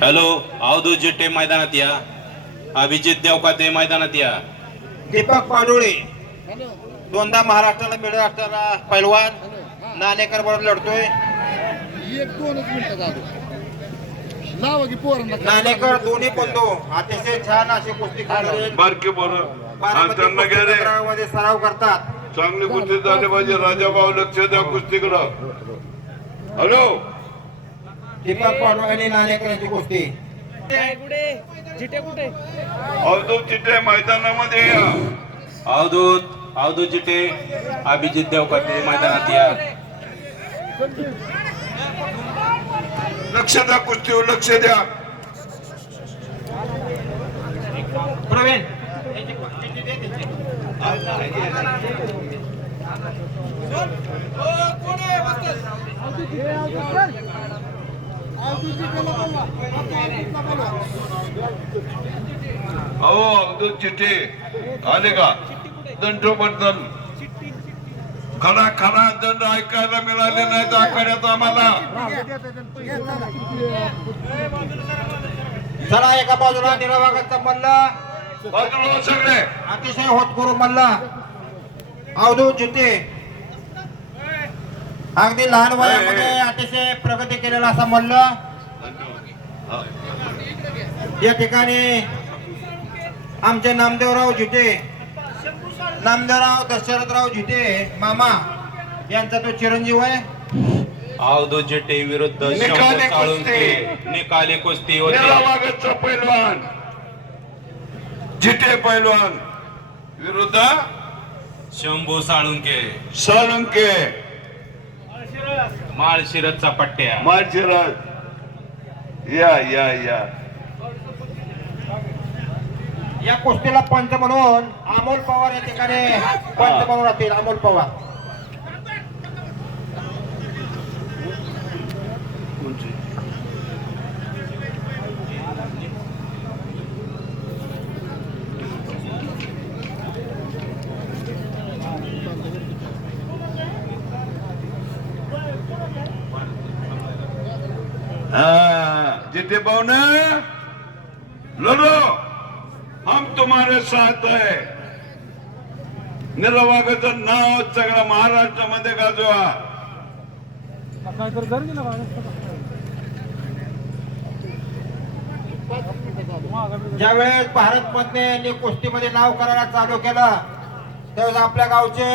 Hello, Avadhoot जिट्टे मैदानात या. अभिजित देवकाते मैदानात या. दीपक पाडोळे दोनदा महाराष्ट्राला मिळाला पैलवान नाणेकर बरोबर लढतोय. नाणेकर दोन्ही बंधू अतिशय छान अशी कुस्ती बारके मध्ये सराव करतात. चांगली कुस्ती झाली पाहिजे. राजाभाऊ लक्ष द्या कुस्तीकडं. हॅलो, दीपक पाडोळे आणि नाणेकरांची कुस्ती. अवधूत चिटे मैदानामध्ये या. अवधूत जिट्टे अभिजित देवकाते मैदानात या. लक्ष द्या कुस्तीवर, लक्ष द्या. प्रवीण अहो, अवधूत चिटे आले का? दंडोबद्दल खरा खरा दंड ऐकायला मिळाले नाही तर आखाड्यात आम्हाला. चला एका बाजूला निरावागतचा मल्ला बाजूला सगळे अतिशय होतकरू मल्ला अवधूत जिट्टे अगदी लहान वयामध्ये अतिशय प्रगती केलेला असा मल्ल. या ठिकाणी आमचे नामदेवराव जिट्टे, नामदेवराव दशरथराव जिट्टे मामा यांचा तो चिरंजीव आहे. अवधूत जिट्टे विरुद्ध निकाली साळुंके निकाली कुस्ती होती. निरावागतचा पैलवान जिटे पैलवान विरुद्ध शंभू साळुंके साळुंके माळशिरसचा पट्ट्या. माळशिरस या या या. या कुस्तीला पंच म्हणून अमोल पवार या ठिकाणी पंच म्हणून राहतील. अमोल पवार जिते भावना लड़ो, हम तुम्हारे साथ है. निरावागचं नाव सगळ्या महाराष्ट्रामध्ये गाजवा. ज्यावेळेस भारत पत्नी कुस्तीमध्ये नाव करायला चालू केलं त्यावेळेस आपल्या गावचे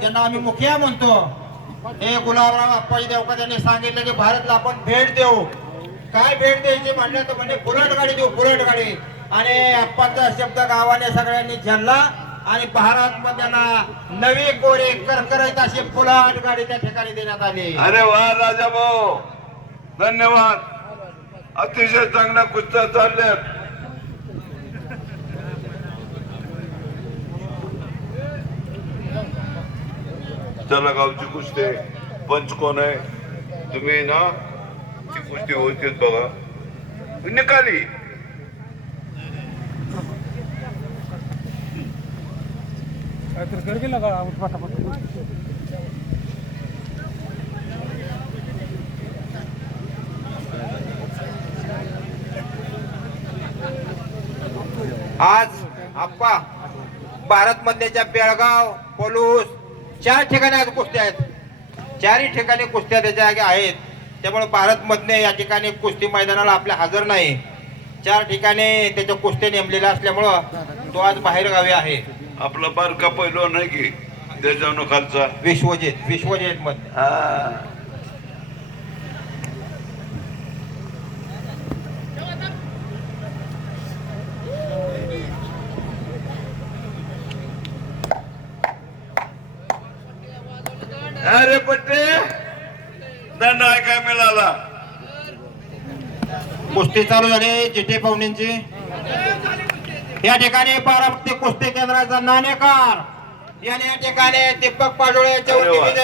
ज्यांना आम्ही मुखिया म्हणतो हे गुलाबराव अप्पाजी देवकर यांनी सांगितलं की भारतला आपण भेट देऊ. काय भेट द्यायची म्हणलं तर म्हणजे बुलेट गाडी देऊ, बुलेट गाडी. आणि अप्पांचा शब्द गावाने सगळ्यांनी झेलला आणि भारत मधल्या नवी कोरे करकरत अशी बुलेट गाडी त्या ठिकाणी देण्यात आली. अरे वा राजा भाऊ, धन्यवाद. अतिशय चांगल्या कुस्त्या चालल्यात. चला गावची कुस्ती. पंच कोण आहे? तुम्ही ना ती कुस्ती व्यवस्थित बघा. निकाली आज आप्पा भारत मधल्या बेळगाव, पलूस 4 ठिकाणी आज कुस्त्या आहेत. 4ही ठिकाणी कुस्त्या त्याच्या आहेत. त्यामुळे भारत मधने या ठिकाणी कुस्ती मैदानाला आपल्या हजर नाही. 4 ठिकाणी त्याच्या कुस्त्या नेमलेल्या असल्यामुळं तो आज बाहेर गावी आहे. आपला बारका पहिलो नाही की त्याच्यानं खालचा विश्वजित मध्ये अरे पट्टे दंड काय मिळाला. कुस्ती चालू झाली जिटे पाहुण्यांची. या ठिकाणी पारंपरिक कुस्ती केंद्राचा नाणेकार याने या ठिकाणी दीपक पाडोळे यांच्या वतीने